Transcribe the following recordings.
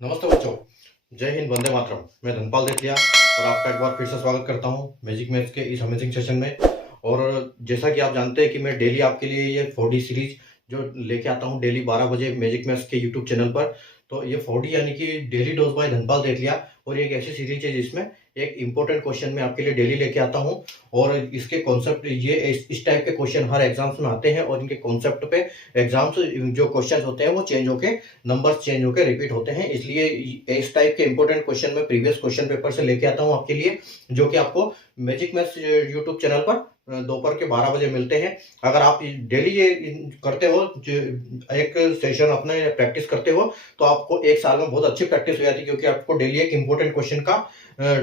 नमस्ते बच्चों, जय हिंद, वंदे मातरम। मैं धनपाल देथिया और आपका एक बार फिर से स्वागत करता हूं मैजिक मैथ्स के इस अमेजिंग सेशन में। और जैसा कि आप जानते हैं कि मैं डेली आपके लिए ये 4D सीरीज जो लेके आता हूं डेली 12 बजे मैजिक मैथ्स के यूट्यूब चैनल पर। तो ये 4D यानी कि डेली डोज बाय धनपाल देथिया, और ये एक ऐसी सीरीज है जिसमें एक इंपॉर्टेंट क्वेश्चन मैं आपके लिए डेली लेके आता हूं। और इसके कॉन्सेप्ट ये इस टाइप के क्वेश्चन हर एग्जाम्स में आते हैं, और इनके कॉन्सेप्ट पे एग्जाम्स जो क्वेश्चन होते हैं वो चेंज होके नंबर्स चेंज होकर रिपीट होते हैं। इसलिए इस टाइप के इंपॉर्टेंट क्वेश्चन मैं प्रीवियस क्वेश्चन पेपर से लेके आता हूं आपके लिए, जो कि आपको मैजिक मैथ्स यूट्यूब चैनल पर दोपहर के 12 बजे मिलते हैं। अगर आप डेली ये करते हो, एक सेशन अपने प्रैक्टिस करते हो, तो आपको एक साल में बहुत अच्छी प्रैक्टिस हो जाती है, क्योंकि आपको डेली एक इंपॉर्टेंट क्वेश्चन का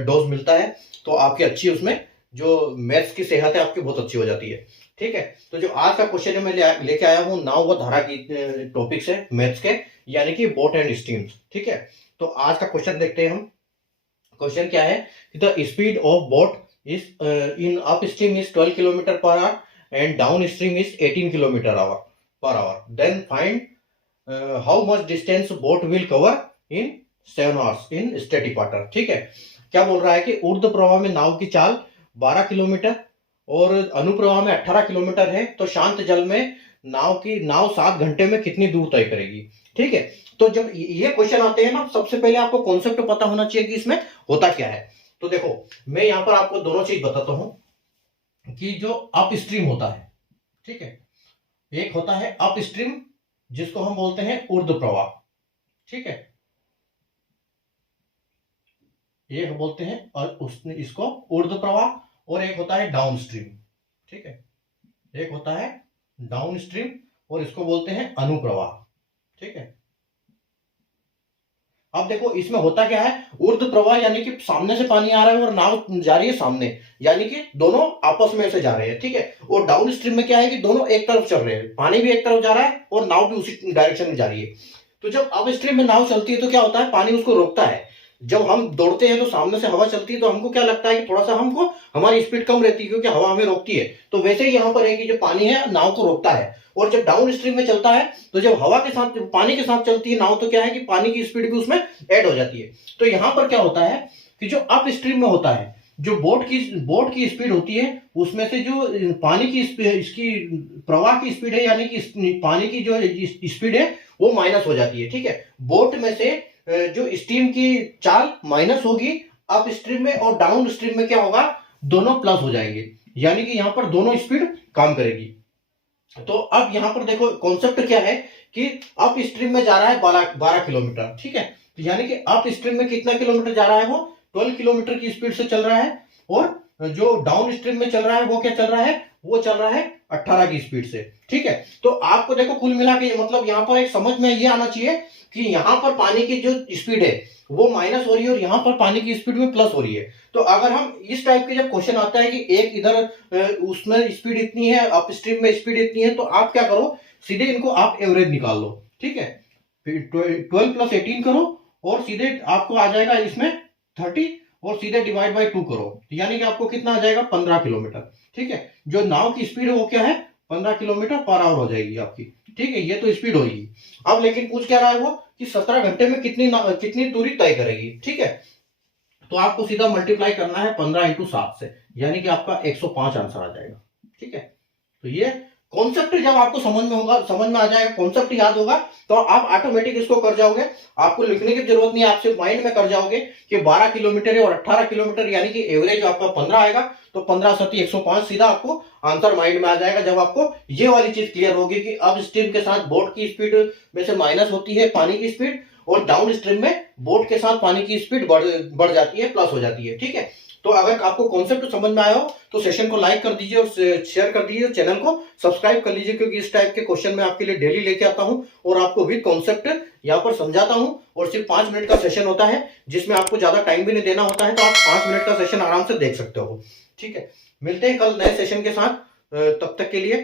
डोज मिलता है। तो आपकी अच्छी उसमें जो मैथ्स की सेहत है आपकी बहुत अच्छी हो जाती है। ठीक है, तो जो आज का क्वेश्चन है मैं लेके आया हूँ नाव व धारा की टॉपिक से मैथ्स के, यानी कि बोट एंड स्ट्रीम्स। ठीक है, तो आज का क्वेश्चन देखते हैं हम। क्वेश्चन क्या है? The speed of boat is in upstream is 12 kilometre per hour and downstream is 18 kilometre per hour. Then find how much distance boat will cover in 7 hours in steady water. ठीक है, क्या बोल रहा है कि ऊर्ध्व प्रवाह में नाव की चाल 12 किलोमीटर और अनुप्रवाह में 18 किलोमीटर है, तो शांत जल में नाव 7 घंटे में कितनी दूर तय करेगी। ठीक है, तो जब ये क्वेश्चन आते हैं ना, सबसे पहले आपको कॉन्सेप्ट पता होना चाहिए कि इसमें होता क्या है। तो देखो, मैं यहां पर आपको दोनों चीज बताता हूं कि जो अप स्ट्रीम होता है, ठीक है, एक होता है अप स्ट्रीम जिसको हम बोलते हैं ऊर्ध्व प्रवाह। ठीक है, ये बोलते हैं और इसको ऊर्ध्व प्रवाह, और एक होता है डाउन स्ट्रीम। ठीक है, एक होता है डाउन स्ट्रीम और इसको बोलते हैं अनुप्रवाह। ठीक है, अब देखो इसमें होता क्या है, ऊर्ध्व प्रवाह यानी कि सामने से पानी आ रहा है और नाव जा रही है सामने, यानी कि दोनों आपस में से जा रहे हैं। ठीक है, और डाउन स्ट्रीम में क्या है कि दोनों एक तरफ चल रहे हैं, पानी भी एक तरफ जा रहा है और नाव भी उसी डायरेक्शन में जा रही है। तो जब अप स्ट्रीम में नाव चलती है तो क्या होता है, पानी उसको रोकता है। जब हम दौड़ते हैं तो सामने से हवा चलती है, तो हमको क्या लगता है कि थोड़ा सा हमको हमारी स्पीड कम रहती है, क्योंकि हवा हमें रोकती है। तो वैसे ही यहाँ पर है कि जो पानी है नाव को रोकता है। और जब डाउन स्ट्रीम में चलता है, तो जब हवा के साथ पानी के साथ चलती है नाव, तो क्या है कि पानी की स्पीड भी उसमें ऐड हो जाती है। तो यहाँ पर क्या होता है कि जो अप स्ट्रीम में होता है, जो बोट की स्पीड होती है, उसमें से जो पानी की इसकी प्रवाह की स्पीड है, यानी कि पानी की जो स्पीड है वो माइनस हो जाती है। ठीक है, बोट में से जो स्ट्रीम की चाल माइनस होगी अप स्ट्रीम में, और डाउन स्ट्रीम में क्या होगा, दोनों प्लस हो जाएंगे, यानी कि यहां पर दोनों स्पीड काम करेगी। तो अब यहां पर देखो कॉन्सेप्ट क्या है कि अप स्ट्रीम में जा रहा है 12 किलोमीटर। ठीक है, तो यानी कि अप स्ट्रीम में कितना किलोमीटर जा रहा है, वो 12 किलोमीटर की स्पीड से चल रहा है, और जो डाउन स्ट्रीम में चल रहा है वो क्या चल रहा है, वो चल रहा है 18 की स्पीड से। ठीक है, तो आपको देखो कुल मिला के मतलब यहां पर एक समझ में ये आना चाहिए कि यहां पर पानी की जो स्पीड है वो माइनस हो रही है और यहां पर पानी की स्पीड में प्लस हो रही है। तो अगर हम इस टाइप के जब क्वेश्चन आता है कि एक इधर उसमें स्पीड इतनी है, अप स्ट्रीम में स्पीड इतनी है, तो आप क्या करो, सीधे इनको आप एवरेज निकाल लो। ठीक है, 12 प्लस 18 करो और सीधे आपको आ जाएगा इसमें 30, और सीधे डिवाइड बाई 2 करो, यानी कि आपको कितना आ जाएगा, 15 किलोमीटर। ठीक है, जो नाव की स्पीड है वो क्या है, 15 किलोमीटर पर आवर हो जाएगी आपकी। ठीक है, ये तो स्पीड होगी। अब लेकिन पूछ क्या रहा है वो कि 17 घंटे में कितनी दूरी तय करेगी। ठीक है, तो आपको सीधा मल्टीप्लाई करना है 15 इंटू 7 से, यानी कि आपका 105 आंसर आ जाएगा। ठीक है, तो ये कॉन्सेप्ट जब आपको समझ में आ जाएगा, कॉन्सेप्ट याद होगा, तो आप ऑटोमेटिक इसको कर जाओगे। आपको लिखने की जरूरत नहीं है, आप सिर्फ माइंड में कर जाओगे कि 12 किलोमीटर है और 18 किलोमीटर, यानी कि एवरेज आपका 15 आएगा, तो 15 सती 105, सीधा आपको आंसर माइंड में आ जाएगा। जब आपको ये वाली चीज क्लियर होगी कि अब स्ट्रीम के साथ बोट की स्पीड में से माइनस होती है पानी की स्पीड, और डाउन स्ट्रीम में बोट के साथ पानी की स्पीड बढ़ जाती है, प्लस हो जाती है। ठीक है, तो अगर आपको कॉन्सेप्ट समझ में आया हो तो सेशन को लाइक कर दीजिए और शेयर कर दीजिए, चैनल को सब्सक्राइब कर लीजिए, क्योंकि इस टाइप के क्वेश्चन मैं आपके लिए डेली लेके आता हूं और आपको विद कॉन्सेप्ट यहाँ पर समझाता हूं। और सिर्फ 5 मिनट का सेशन होता है, जिसमें आपको ज्यादा टाइम भी नहीं देना होता है, तो आप 5 मिनट का सेशन आराम से देख सकते हो। ठीक है, मिलते हैं कल नए सेशन के साथ, तब तक के लिए